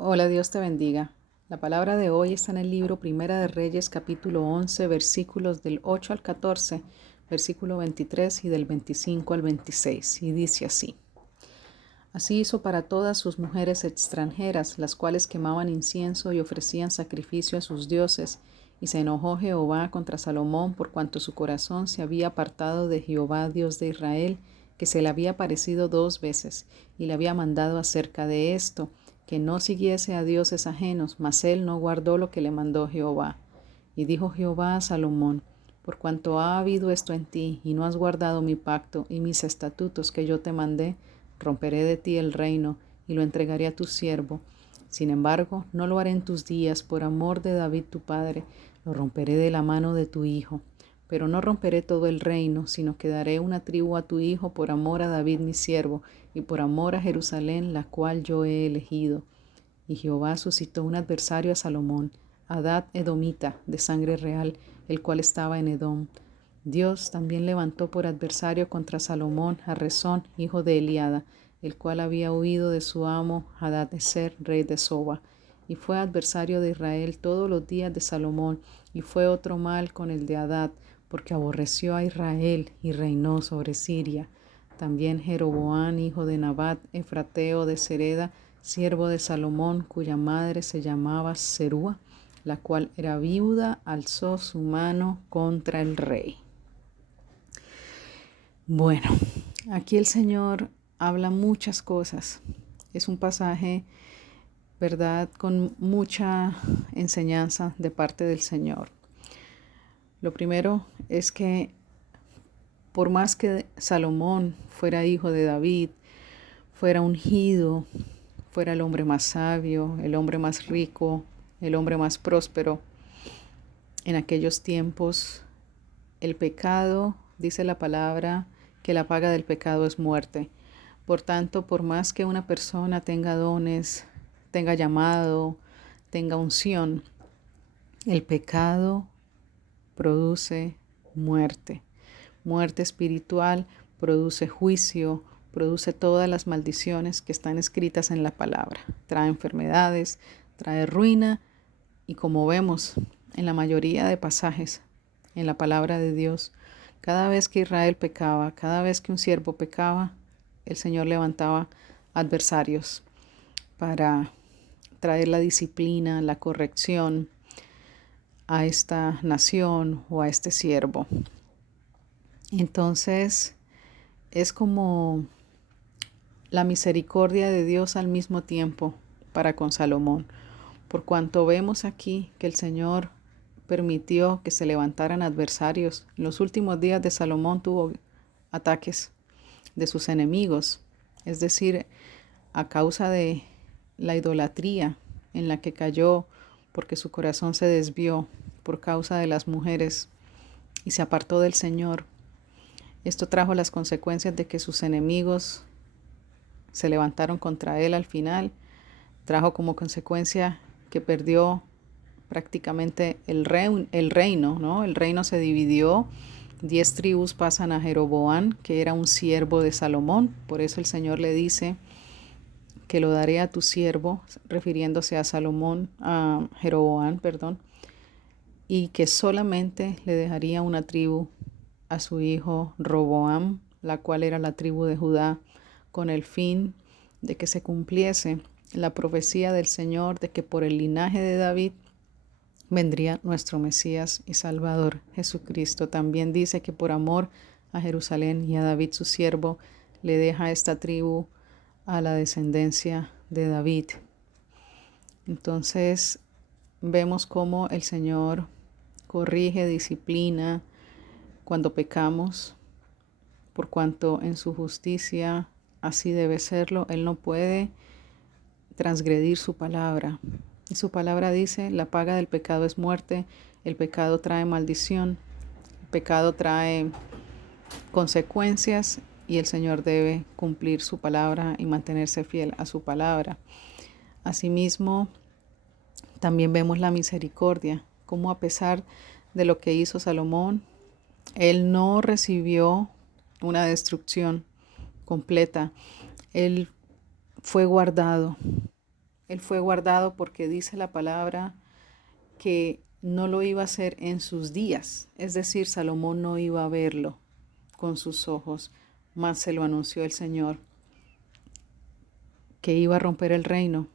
Hola, Dios te bendiga. La palabra de hoy está en el libro Primera de Reyes, capítulo 11, versículos del 8 al 14, versículo 23 y del 25 al 26, y dice así. Así hizo para todas sus mujeres extranjeras, las cuales quemaban incienso y ofrecían sacrificio a sus dioses, y se enojó Jehová contra Salomón por cuanto su corazón se había apartado de Jehová, Dios de Israel, que se le había aparecido 2 veces, y le había mandado acerca de esto, que no siguiese a dioses ajenos, mas él no guardó lo que le mandó Jehová. Y dijo Jehová a Salomón: por cuanto ha habido esto en ti, y no has guardado mi pacto y mis estatutos que yo te mandé, romperé de ti el reino, y lo entregaré a tu siervo. Sin embargo, no lo haré en tus días, por amor de David tu padre, lo romperé de la mano de tu hijo. Pero no romperé todo el reino, sino que daré una tribu a tu hijo por amor a David mi siervo, y por amor a Jerusalén, la cual yo he elegido. Y Jehová suscitó un adversario a Salomón, Hadad edomita, de sangre real, el cual estaba en Edom. Dios también levantó por adversario contra Salomón a Rezón, hijo de Eliada, el cual había huido de su amo Hadadezer, rey de Soba, y fue adversario de Israel todos los días de Salomón, y fue otro mal con el de Hadad, porque aborreció a Israel y reinó sobre Siria. También Jeroboam, hijo de Nabat, efrateo de Sereda, siervo de Salomón, cuya madre se llamaba Serúa, la cual era viuda, alzó su mano contra el rey. Bueno, aquí el Señor habla muchas cosas. Es un pasaje, ¿verdad?, con mucha enseñanza de parte del Señor. Lo primero es que por más que Salomón fuera hijo de David, fuera ungido, fuera el hombre más sabio, el hombre más rico, el hombre más próspero, en aquellos tiempos el pecado, dice la palabra, que la paga del pecado es muerte. Por tanto, por más que una persona tenga dones, tenga llamado, tenga unción, el pecado produce muerte. Muerte espiritual produce juicio, produce todas las maldiciones que están escritas en la palabra. Trae enfermedades, trae ruina y, como vemos en la mayoría de pasajes en la palabra de Dios, cada vez que Israel pecaba, cada vez que un siervo pecaba, el Señor levantaba adversarios para traer la disciplina, la corrección a esta nación o a este siervo. Entonces, es como la misericordia de Dios al mismo tiempo para con Salomón, por cuanto vemos aquí que el Señor permitió que se levantaran adversarios. En los últimos días de Salomón tuvo ataques de sus enemigos, es decir, a causa de la idolatría en la que cayó, porque su corazón se desvió por causa de las mujeres y se apartó del Señor. Esto trajo las consecuencias de que sus enemigos se levantaron contra él al final. Trajo como consecuencia que perdió prácticamente el reino, ¿no? El reino se dividió. 10 tribus pasan a Jeroboam, que era un siervo de Salomón. Por eso el Señor le dice que lo daré a tu siervo, refiriéndose a Salomón, a Jeroboam, perdón, y que solamente le dejaría una tribu a su hijo Roboam, la cual era la tribu de Judá, con el fin de que se cumpliese la profecía del Señor de que por el linaje de David vendría nuestro Mesías y Salvador Jesucristo. También dice que por amor a Jerusalén y a David su siervo, le deja esta tribu a la descendencia de David. Entonces vemos cómo el Señor corrige, disciplina cuando pecamos, por cuanto en su justicia así debe serlo. Él no puede transgredir su palabra. Y su palabra dice: la paga del pecado es muerte, el pecado trae maldición, el pecado trae consecuencias, y el Señor debe cumplir su palabra y mantenerse fiel a su palabra. Asimismo, también vemos la misericordia, como a pesar de lo que hizo Salomón, él no recibió una destrucción completa. Él fue guardado él fue guardado porque dice la palabra que no lo iba a hacer en sus días, es decir, Salomón no iba a verlo con sus ojos, mas se lo anunció el Señor, que iba a romper el reino,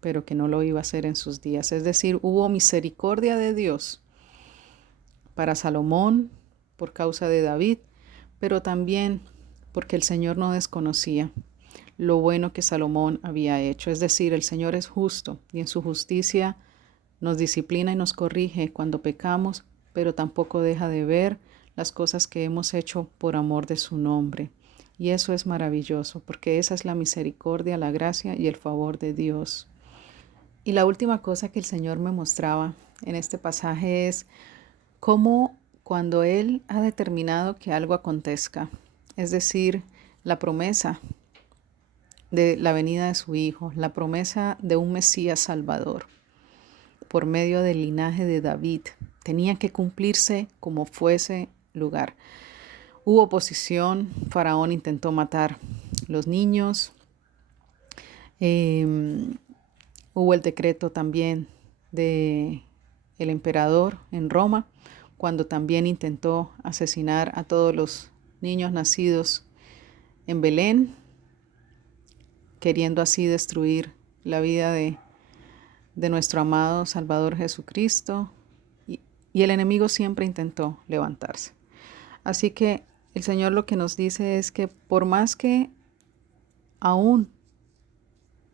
pero que no lo iba a hacer en sus días. Es decir, hubo misericordia de Dios para Salomón por causa de David, pero también porque el Señor no desconocía lo bueno que Salomón había hecho. Es decir, el Señor es justo y en su justicia nos disciplina y nos corrige cuando pecamos, pero tampoco deja de ver las cosas que hemos hecho por amor de su nombre. Y eso es maravilloso, porque esa es la misericordia, la gracia y el favor de Dios. Y la última cosa que el Señor me mostraba en este pasaje es cómo cuando Él ha determinado que algo acontezca, es decir, la promesa de la venida de su Hijo, la promesa de un Mesías Salvador, por medio del linaje de David, tenía que cumplirse como fuese lugar. Hubo oposición, Faraón intentó matar los niños, hubo el decreto también de el emperador en Roma, cuando también intentó asesinar a todos los niños nacidos en Belén, queriendo así destruir la vida de nuestro amado Salvador Jesucristo, y el enemigo siempre intentó levantarse. Así que el Señor lo que nos dice es que por más que aún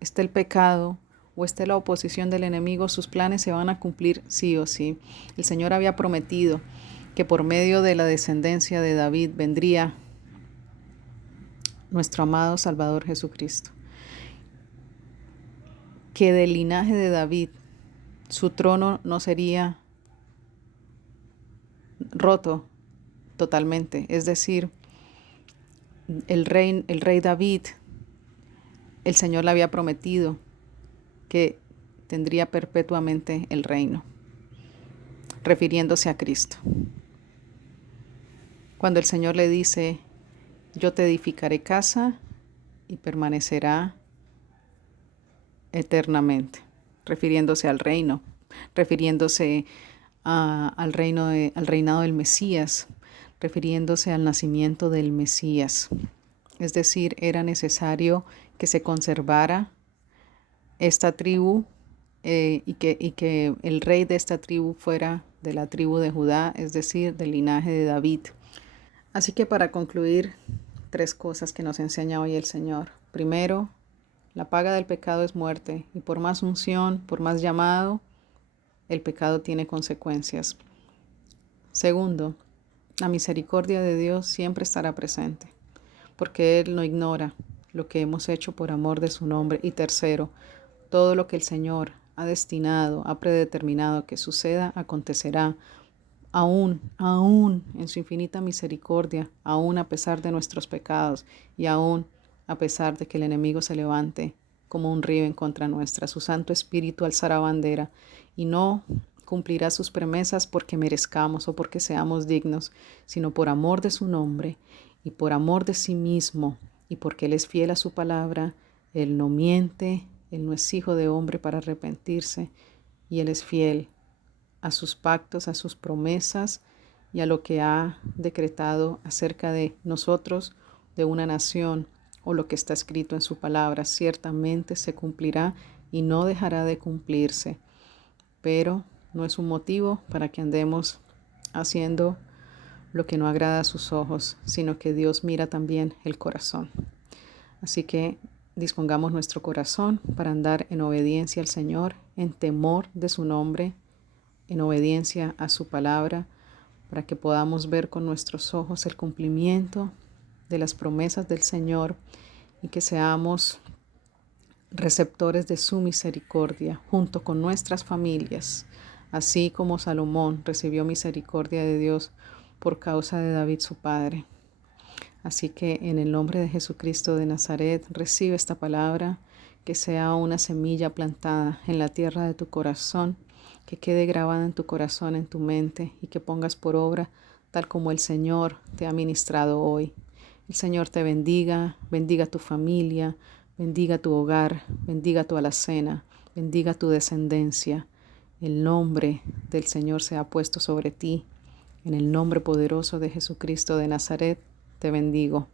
esté el pecado o esté la oposición del enemigo, sus planes se van a cumplir sí o sí. El Señor había prometido que por medio de la descendencia de David vendría nuestro amado Salvador Jesucristo, que del linaje de David su trono no sería roto totalmente, es decir, el rey David, el Señor le había prometido que tendría perpetuamente el reino, refiriéndose a Cristo. Cuando el Señor le dice, yo te edificaré casa y permanecerá eternamente, refiriéndose al reino, refiriéndose al reinado del Mesías, refiriéndose al nacimiento del Mesías. Es decir, era necesario que se conservara esta tribu y que el rey de esta tribu fuera de la tribu de Judá, es decir, del linaje de David. Así que para concluir, 3 cosas que nos enseña hoy el Señor. Primero, la paga del pecado es muerte, y por más unción, por más llamado, el pecado tiene consecuencias. Segundo, la misericordia de Dios siempre estará presente, porque Él no ignora lo que hemos hecho por amor de su nombre. Y tercero, todo lo que el Señor ha destinado, ha predeterminado que suceda, acontecerá, aún en su infinita misericordia, aún a pesar de nuestros pecados y aún a pesar de que el enemigo se levante como un río en contra nuestra. Su Santo Espíritu alzará bandera y no cumplirá sus promesas porque merezcamos o porque seamos dignos, sino por amor de su nombre y por amor de sí mismo, y porque Él es fiel a su palabra. Él no miente, Él no es hijo de hombre para arrepentirse, y Él es fiel a sus pactos, a sus promesas y a lo que ha decretado acerca de nosotros, de una nación, o lo que está escrito en su palabra. Ciertamente se cumplirá y no dejará de cumplirse, pero no es un motivo para que andemos haciendo lo que no agrada a sus ojos, sino que Dios mira también el corazón. Así que dispongamos nuestro corazón para andar en obediencia al Señor, en temor de su nombre, en obediencia a su palabra, para que podamos ver con nuestros ojos el cumplimiento de las promesas del Señor y que seamos receptores de su misericordia junto con nuestras familias, así como Salomón recibió misericordia de Dios por causa de David su padre. Así que en el nombre de Jesucristo de Nazaret, recibe esta palabra, que sea una semilla plantada en la tierra de tu corazón, que quede grabada en tu corazón, en tu mente, y que pongas por obra tal como el Señor te ha ministrado hoy. El Señor te bendiga, bendiga tu familia, bendiga tu hogar, bendiga tu alacena, bendiga tu descendencia. El nombre del Señor sea puesto sobre ti. En el nombre poderoso de Jesucristo de Nazaret, te bendigo.